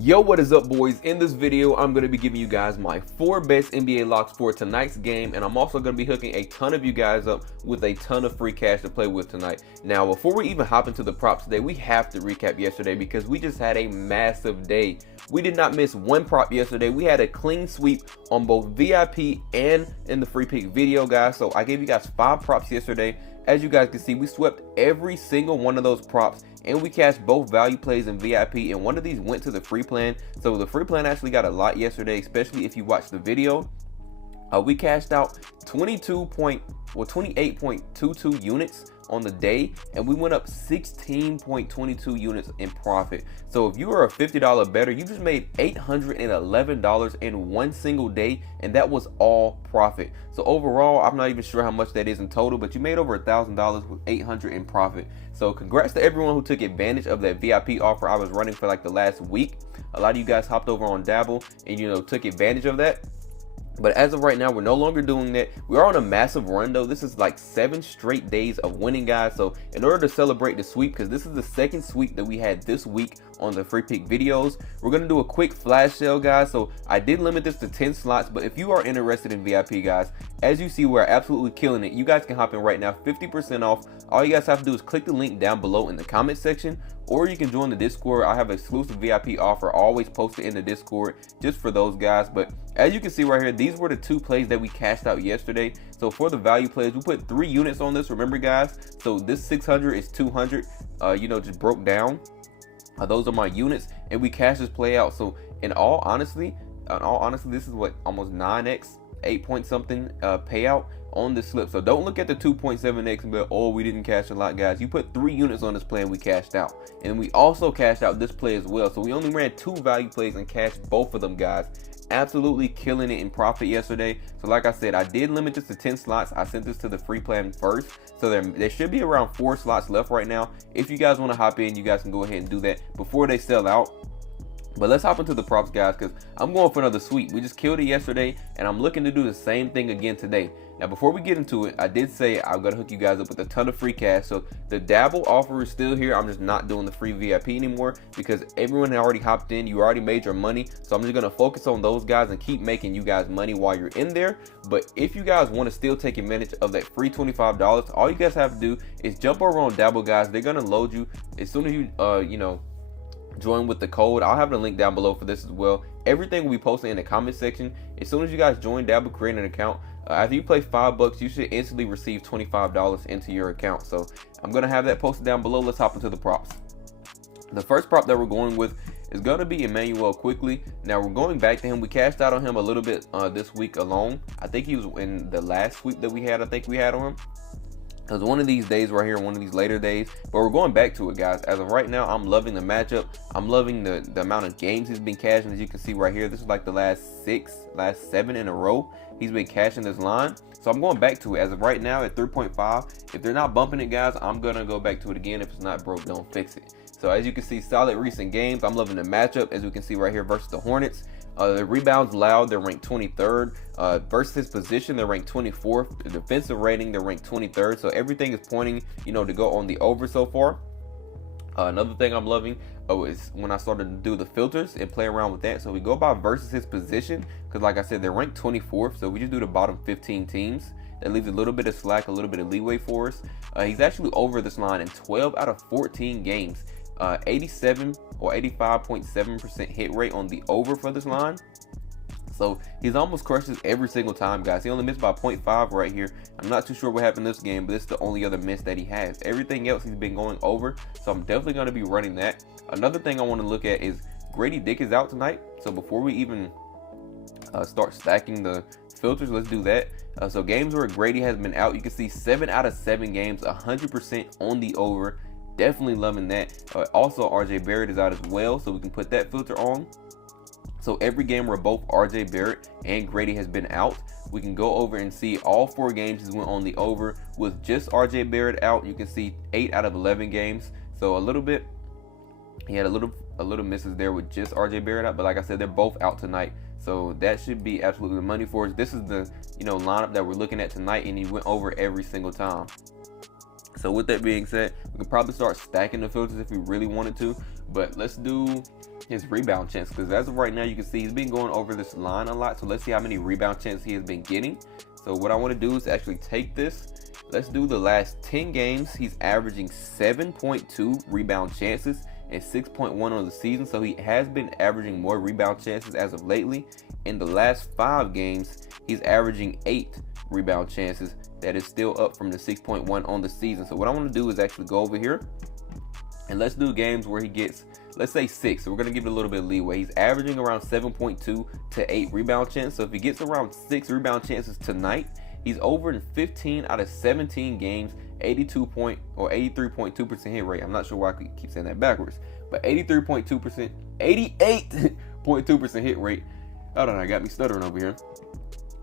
Yo, what is up, boys? In this video, I'm going to be giving you guys my 4 best NBA locks for tonight's game, and I'm also going to be hooking a ton of you guys up with a ton of free cash to play with tonight. Now, before we even hop into the props today, we have to recap yesterday because we just had a massive day. We did not miss one prop yesterday. We had a clean sweep on both VIP and in the free pick video, guys. So I gave you guys 5 props yesterday. As you guys can see, we swept every single one of those props, and we cashed both value plays and VIP, and one of these went to the free plan. So the free plan actually got a lot yesterday, especially if you watched the video. We cashed out 28.22 units on the day, and we went up 16.22 units in profit. So if you are a $50 bettor, you just made $811 in one single day, and that was all profit. So overall, I'm not even sure how much that is in total, but you made over $1,000 with $800 in profit. So congrats to everyone who took advantage of that VIP offer I was running for like the last week. A lot of you guys hopped over on Dabble and took advantage of that. But as of right now, we're no longer doing that. We are on a massive run though. This is like 7 straight days of winning, guys. So in order to celebrate the sweep, because this is the second sweep that we had this week on the free pick videos, we're going to do a quick flash sale, guys. So I did limit this to 10 slots, but if you are interested in VIP, guys, as you see, we're absolutely killing it. You guys can hop in right now, 50% off. All you guys have to do is click the link down below in the comment section, or you can join the Discord. I have an exclusive VIP offer always posted in the Discord just for those guys. But as you can see right here, these were the 2 plays that we cashed out yesterday. So for the value plays, we put 3 units on this, remember guys. So this 600 is 200, just broke down. Those are my units, and we cashed this play out. So in all honesty, this is what, almost 9x, 8 point something payout on this slip. So don't look at the 2.7x and be like, oh, we didn't cash a lot, guys. You put 3 units on this play and we cashed out, and we also cashed out this play as well. So we only ran 2 value plays and cashed both of them, guys. Absolutely killing it in profit yesterday. So like I said, I did limit this to 10 slots. I sent this to the free plan first, so there should be around 4 slots left right now. If you guys want to hop in, you guys can go ahead and do that before they sell out. But let's hop into the props, guys, because I'm going for another sweep. We just killed it yesterday, and I'm looking to do the same thing again today. Now, before we get into it, I did say I'm going to hook you guys up with a ton of free cash. So the Dabble offer is still here. I'm just not doing the free VIP anymore because everyone had already hopped in. You already made your money. So I'm just going to focus on those guys and keep making you guys money while you're in there. But if you guys want to still take advantage of that free $25, all you guys have to do is jump over on Dabble, guys. They're going to load you as soon as you, join with the code. I'll have the link down below for this as well. Everything will be posted in the comment section. As soon as you guys join Dabble, create an account. After you play $5, you should instantly receive $25 into your account. So I'm gonna have that posted down below. Let's hop into the props. The first prop that we're going with is gonna be Emanuel Quickly. Now we're going back to him. We cashed out on him a little bit this week alone. I think he was in the last sweep that we had. I think we had on him. It was one of these days right here, one of these later days, but we're going back to it, guys. As of right now, I'm loving the matchup. I'm loving the amount of games he's been cashing. As you can see right here, this is like the last 7 in a row he's been cashing this line. So I'm going back to it. As of right now at 3.5. If they're not bumping it, guys, I'm gonna go back to it again. If it's not broke, don't fix it. So as you can see, solid recent games. I'm loving the matchup, as we can see right here, versus the Hornets. The rebounds allowed, they're ranked 23rd. Versus his position, they're ranked 24th. The defensive rating, they're ranked 23rd. So everything is pointing, to go on the over so far. Another thing I'm loving is when I started to do the filters and play around with that. So we go by versus his position, because like I said, they're ranked 24th. So we just do the bottom 15 teams. That leaves a little bit of slack, a little bit of leeway for us. He's actually over this line in 12 out of 14 games. 87 or 85.7% hit rate on the over for this line. So he's almost crushed this every single time, guys. He only missed by 0.5 right here. I'm not too sure what happened this game, but this is the only other miss that he has. Everything else he's been going over, so I'm definitely going to be running that. Another thing I want to look at is Grady Dick is out tonight. So before we even start stacking the filters, let's do that. So games where Grady has been out, you can see 7 out of 7 games, 100% on the over. Definitely loving that. Also, RJ Barrett is out as well, so we can put that filter on. So every game where both RJ Barrett and Grady has been out, we can go over and see all 4 games he's went on the over. With just RJ Barrett out, you can see 8 out of 11 games. So a little bit, he had a little misses there with just RJ Barrett out, but like I said, they're both out tonight. So that should be absolutely money for us. This is the lineup that we're looking at tonight, and he went over every single time. So with that being said, we can probably start stacking the filters if we really wanted to. But let's do his rebound chance, because as of right now, you can see he's been going over this line a lot. So let's see how many rebound chances he has been getting. So what I want to do is actually take this. Let's do the last 10 games. He's averaging 7.2 rebound chances and 6.1 on the season. So he has been averaging more rebound chances as of lately. In the last 5 games, he's averaging 8 rebound chances. That is still up from the 6.1 on the season. So what I want to do is actually go over here and let's do games where he gets, let's say 6. So we're going to give it a little bit of leeway. He's averaging around 7.2 to 8 rebound chances. So if he gets around 6 rebound chances tonight, he's over in 15 out of 17 games, 83.2% hit rate. I'm not sure why I keep saying that backwards, but 83.2%, 88.2% hit rate. Hold on, I got me stuttering over here.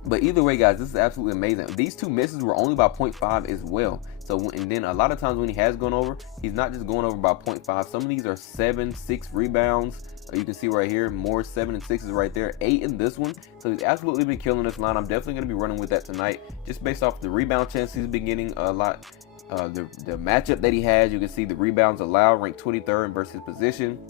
But either way, guys, this is absolutely amazing. These 2 misses were only by 0.5 as well. So, and then a lot of times when he has gone over, he's not just going over by 0.5. Some of these are 7, 6 rebounds. You can see right here, more 7 and 6s right there, 8 in this one. So he's absolutely been killing this line. I'm definitely going to be running with that tonight, just based off the rebound chances he's been getting a lot. The matchup that he has, you can see the rebounds allowed, ranked 23rd versus position.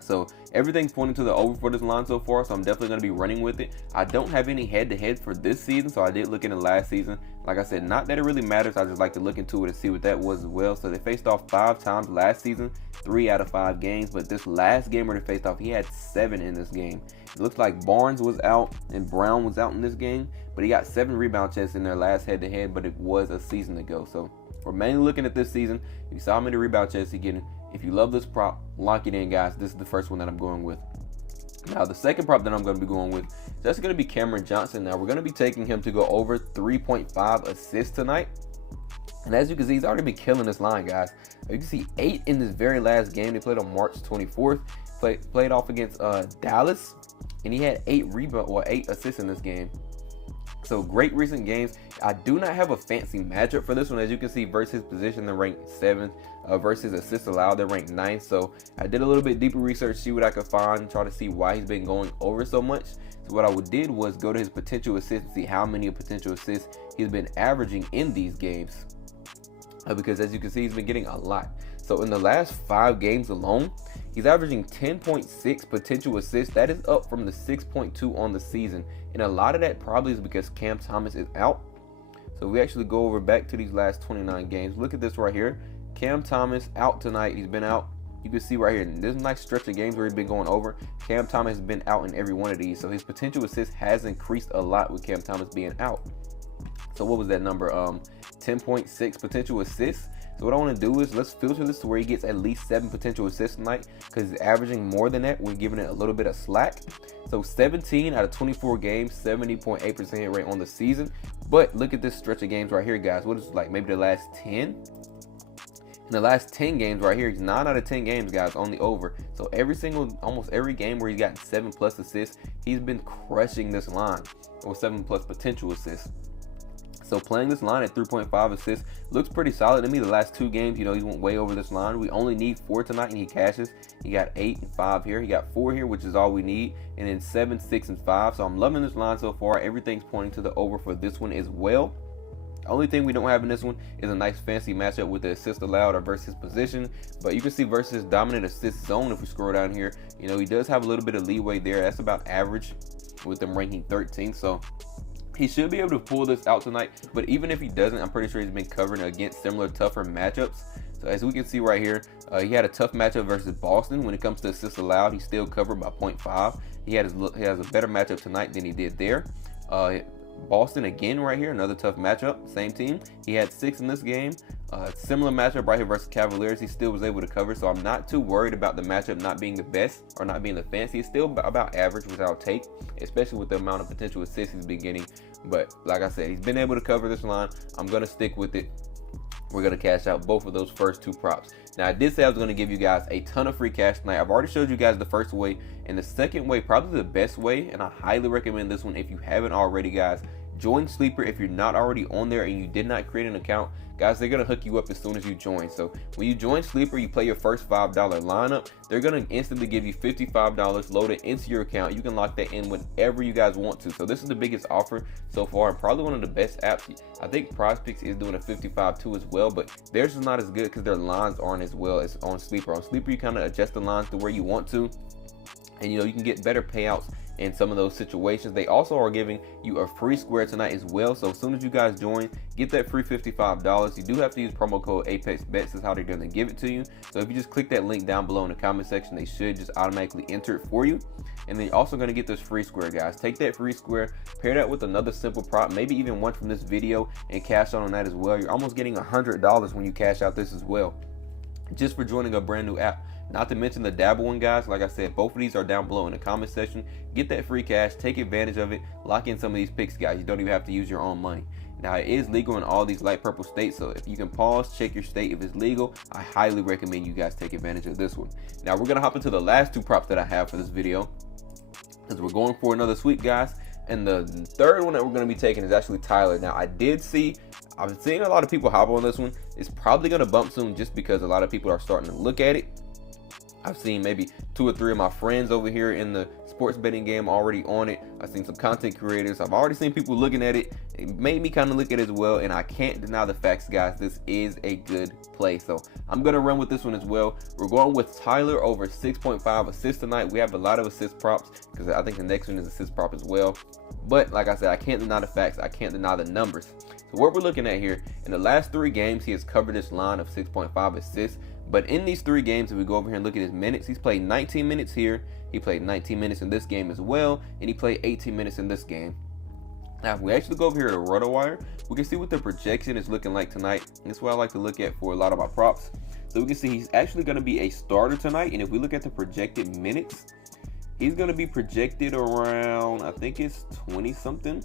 So everything's pointing to the over for this line so far, so I'm definitely going to be running with it. I don't have any head-to-head for this season, so I did look into last season. Like I said, not that it really matters. I just like to look into it and see what that was as well. So they faced off 5 times last season, 3 out of 5 games. But this last game where they faced off, he had 7 in this game. It looks like Barnes was out and Brown was out in this game, but he got 7 rebound chances in their last head-to-head, but it was a season ago. So we're mainly looking at this season. You saw how many rebound chances he's getting. If you love this prop, lock it in, guys. This is the first one that I'm going with. Now, the second prop that I'm going to be going with, that's going to be Cameron Johnson. Now, we're going to be taking him to go over 3.5 assists tonight. And as you can see, he's already been killing this line, guys. You can see 8 in this very last game. They played on March 24th. Played off against Dallas, and he had 8 assists in this game. So great recent games. I do not have a fancy matchup for this one. As you can see, versus position, they're ranked 7th. Versus assists allowed, they're ranked 9th. So I did a little bit deeper research, see what I could find, try to see why he's been going over so much. So what I did was go to his potential assists and see how many potential assists he's been averaging in these games. Because as you can see, he's been getting a lot. So in the last 5 games alone, he's averaging 10.6 potential assists. That is up from the 6.2 on the season. And a lot of that probably is because Cam Thomas is out. So we actually go over back to these last 29 games. Look at this right here. Cam Thomas out tonight. He's been out. You can see right here, there's a nice stretch of games where he's been going over. Cam Thomas has been out in every one of these. So his potential assist has increased a lot with Cam Thomas being out. So what was that number? 10.6 potential assists. So what I want to do is let's filter this to where he gets at least 7 potential assists tonight, because he's averaging more than that. We're giving it a little bit of slack. So 17 out of 24 games, 70.8% hit rate on the season. But look at this stretch of games right here, guys. What is it, like maybe the last 10? In the last 10 games right here, he's 9 out of 10 games, guys, on the over. So almost every game where he's gotten 7+ assists, he's been crushing this line, or 7+ potential assists. So playing this line at 3.5 assists looks pretty solid to me. The last 2 games, he went way over this line. We only need 4 tonight, and he cashes. He got 8 and 5 here. He got 4 here, which is all we need. And then 7, 6, and 5. So I'm loving this line so far. Everything's pointing to the over for this one as well. The only thing we don't have in this one is a nice fancy matchup with the assist allowed or versus position. But you can see versus dominant assist zone, if we scroll down here, he does have a little bit of leeway there. That's about average with them ranking 13th. So he should be able to pull this out tonight. But even if he doesn't, I'm pretty sure he's been covering against similar, tougher matchups. So as we can see right here, he had a tough matchup versus Boston. When it comes to assists allowed, he still covered by 0.5. He has a better matchup tonight than he did there. Boston again right here, another tough matchup, same team. He had 6 in this game. Similar matchup right here versus Cavaliers. He still was able to cover, so I'm not too worried about the matchup not being the best or not being the fanciest. Still about average, which I'll take, especially with the amount of potential assists he's been getting. But like I said, he's been able to cover this line. I'm going to stick with it. We're going to cash out both of those first 2 props. Now, I did say I was going to give you guys a ton of free cash tonight. I've already showed you guys the first way, and the second way, probably the best way, and I highly recommend this one if you haven't already, guys, Join Sleeper if you're not already on there and you did not create an account. Guys, they're going to hook you up as soon as you join. So when you join Sleeper, you play your first $5 lineup. They're going to instantly give you $55 loaded into your account. You can lock that in whenever you guys want to. So this is the biggest offer so far and probably one of the best apps. I think prizepicks is doing a 55 too as well, but theirs is not as good because their lines aren't as well as on Sleeper. On Sleeper, you kind of adjust the lines to where you want to, and you can get better payouts in some of those situations. They also are giving you a free square tonight as well. So as soon as you guys join, get that free $55. You do have to use promo code ApexBetz is how they're going to give it to you. So if you just click that link down below in the comment section, they should just automatically enter it for you. And then you're also going to get this free square, guys. Take that free square, pair that with another simple prop, maybe even one from this video, and cash out on that as well. You're almost getting $100 when you cash out this as well, just for joining a brand new app. Not to mention the Dabble one, guys. Like I said, both of these are down below in the comment section. Get that free cash, take advantage of it, lock in some of these picks, guys. You don't even have to use your own money. Now, it is legal in all these light purple states, so if you can pause, check your state. If it's legal, I highly recommend you guys take advantage of this one. Now, we're gonna hop into the last two props that I have for this video, because we're going for another sweep, guys. And the third one that we're going to be taking is actually Tyler. Now, I've seen a lot of people hop on this one. It's probably going to bump soon just because a lot of people are starting to look at it. I've seen maybe 2 or 3 of my friends over here in the sports betting game already on it. I've seen some content creators. I've already seen people looking at it. It made me kind of look at it as well, and I can't deny the facts, guys. This is a good play, so I'm going to run with this one as well. We're going with Tyler over 6.5 assists tonight. We have a lot of assist props because I think the next one is assist prop as well. But like I said, I can't deny the facts. I can't deny the numbers. So what we're looking at here, in the last 3 games, he has covered this line of 6.5 assists. But in these 3 games, if we go over here and look at his minutes, he's played 19 minutes here. He played 19 minutes in this game as well, and he played 18 minutes in this game. Now, if we actually go over here to RotoWire, we can see what the projection is looking like tonight. And that's what I like to look at for a lot of my props. So we can see he's actually going to be a starter tonight. And if we look at the projected minutes, he's going to be projected around, I think it's 20 something.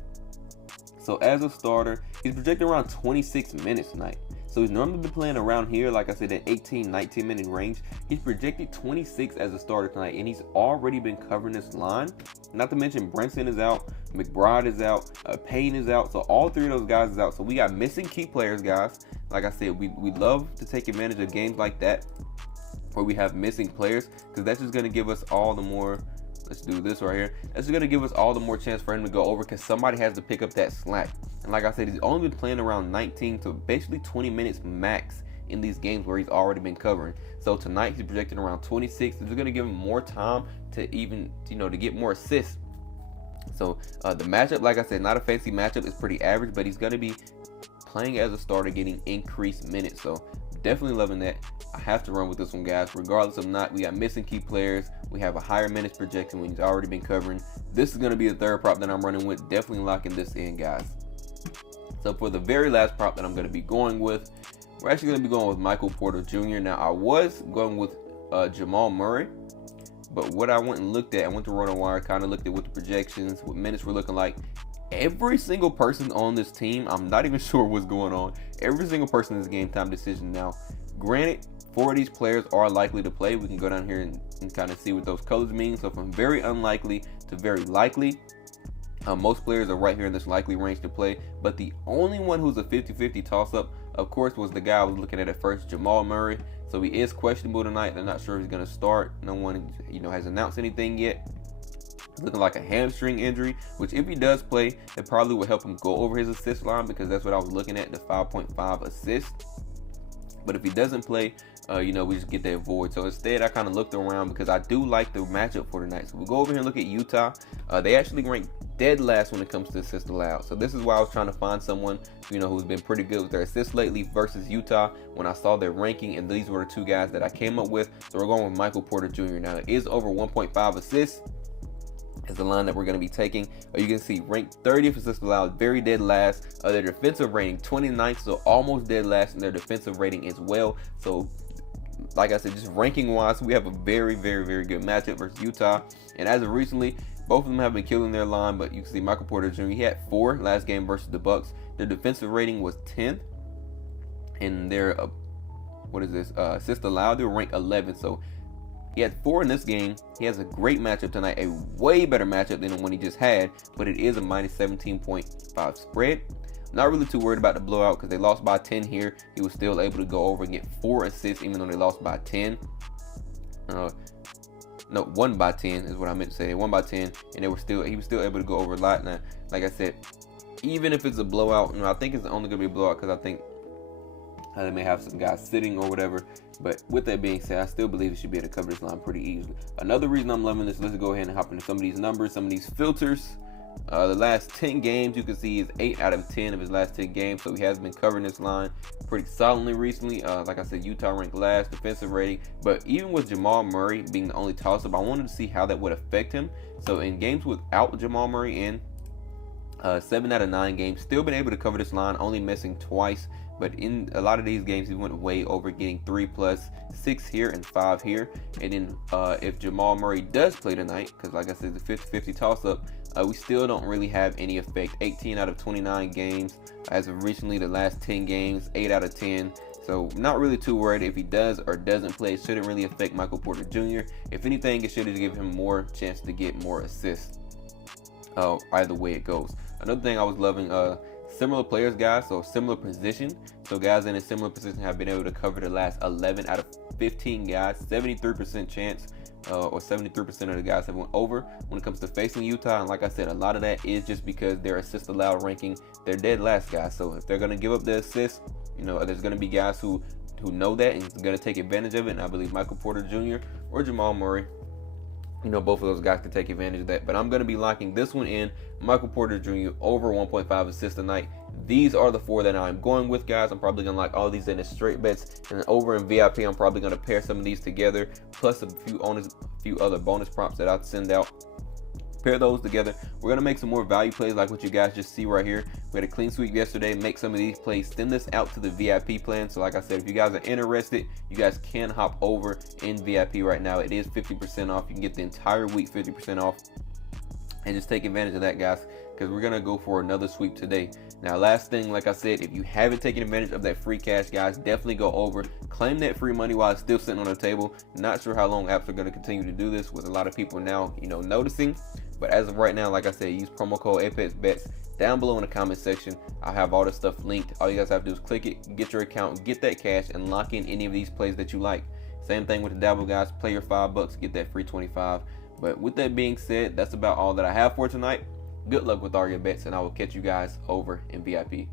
So as a starter, he's projected around 26 minutes tonight. So he's normally been playing around here, like I said, that 18, 19 minute range. He's projected 26 as a starter tonight, and he's already been covering this line. Not to mention Brinson is out, McBride is out, Payne is out. So all 3 of those guys is out. So we got missing key players, guys. Like I said, we love to take advantage of games like that where we have missing players, because that's just going to give us all the more. Let's do this right here. That's going to give us all the more chance for him to go over, because somebody has to pick up that slack. And like I said, he's only been playing around 19 to basically 20 minutes max in these games where he's already been covering. So tonight he's projected around 26. This is going to give him more time to even, to get more assists. So the matchup, like I said, not a fancy matchup. It's pretty average, but he's going to be playing as a starter, getting increased minutes. So definitely loving that. I have to run with this one, guys. Regardless of not, we got missing key players. We have a higher minutes projection when he's already been covering. This is going to be the third prop that I'm running with. Definitely locking this in, guys. So for the very last prop that I'm going to be going with, we're actually going to be going with Michael Porter Jr. Now, I was going with Jamal Murray, but what I went and looked at, I went to RotoWire, kind of looked at what the projections, what minutes were looking like. Every single person on this team, I'm not even sure what's going on. Every single person is game time decision. Now, granted, 4 of these players are likely to play. We can go down here and kind of see what those colors mean. So from very unlikely to very likely, most players are right here in this likely range to play. But the only one who's a 50-50 toss-up, of course, was the guy I was looking at first, Jamal Murray. So he is questionable tonight. They're not sure if he's going to start. No one, has announced anything yet. It's looking like a hamstring injury, which if he does play, it probably would help him go over his assist line, because that's what I was looking at, the 5.5 assist. But if he doesn't play, we just get that void. So instead, I kind of looked around because I do like the matchup for tonight. So we'll go over here and look at Utah. They actually rank dead last when it comes to assists allowed. So this is why I was trying to find someone, who's been pretty good with their assists lately versus Utah when I saw their ranking. And these were the 2 guys that I came up with. So we're going with Michael Porter Jr. Now, it is over 1.5 assists. Is the line that we're going to be taking. You can see ranked 30th assists allowed, very dead last. Their defensive rating 29th, so almost dead last in their defensive rating as well. So like I said, just ranking wise, we have a very, very, very good matchup versus Utah. And as of recently, both of them have been killing their line, but you can see Michael Porter Jr., he had 4 last game versus the Bucks. Their defensive rating was 10th, and their assist allowed, they were ranked 11th. So He had 4 in this game. He has a great matchup tonight, a way better matchup than the one he just had, but it is a minus 17.5 spread. Not really too worried about the blowout because they lost by 10 here. He was still able to go over and get 4 assists even though they lost by 10. No, 1 by 10 is what I meant to say. They won by 10, and he was still able to go over a lot. Now, like I said, even if it's a blowout, I think it's only gonna be a blowout because I think they may have some guys sitting or whatever. But with that being said, I still believe he should be able to cover this line pretty easily. Another reason I'm loving this, let's go ahead and hop into some of these numbers, some of these filters. The last 10 games, you can see is 8 out of 10 of his last 10 games. So he has been covering this line pretty solidly recently. Like I said, Utah ranked last defensive rating. But even with Jamal Murray being the only toss-up, I wanted to see how that would affect him. So in games without Jamal Murray in 7 out of 9 games, still been able to cover this line, only missing twice. But in a lot of these games, he went way over, getting 3+, 6 here and 5 here. And then if Jamal Murray does play tonight, because like I said, the 50-50 toss-up, we still don't really have any effect. 18 out of 29 games. As of recently, the last 10 games, 8 out of 10. So not really too worried if he does or doesn't play. It shouldn't really affect Michael Porter Jr. If anything, it should just give him more chance to get more assists. Either way it goes. Another thing I was loving, similar players, guys, so similar position. So guys in a similar position have been able to cover the last 11 out of 15 guys, 73% chance, or 73% of the guys have went over when it comes to facing Utah. And like I said, a lot of that is just because their assist allowed ranking, they're dead last, guys. So if they're going to give up the assist, there's going to be guys who know that and going to take advantage of it. And I believe Michael Porter Jr. or Jamal Murray, both of those guys can take advantage of that. But I'm going to be locking this one in. Michael Porter Jr. over 1.5 assists tonight. These are the 4 that I'm going with, guys. I'm probably going to lock all these in as straight bets. And then over in VIP, I'm probably going to pair some of these together, plus a few other bonus prompts that I'll send out. Pair those together. We're going to make some more value plays like what you guys just see right here. We had a clean sweep yesterday. Make some of these plays. Send this out to the VIP plan. So like I said, if you guys are interested, you guys can hop over in VIP right now. It is 50% off. You can get the entire week 50% off. And just take advantage of that, guys, because we're going to go for another sweep today. Now, last thing, like I said, if you haven't taken advantage of that free cash, guys, definitely go over. Claim that free money while it's still sitting on the table. Not sure how long apps are going to continue to do this with a lot of people now, noticing. But as of right now, like I said, use promo code ApexBetz down below in the comment section. I'll have all this stuff linked. All you guys have to do is click it, get your account, get that cash, and lock in any of these plays that you like. Same thing with the Dabble, guys. Play your $5, get that free 25. But with that being said, that's about all that I have for tonight. Good luck with all your bets, and I will catch you guys over in VIP.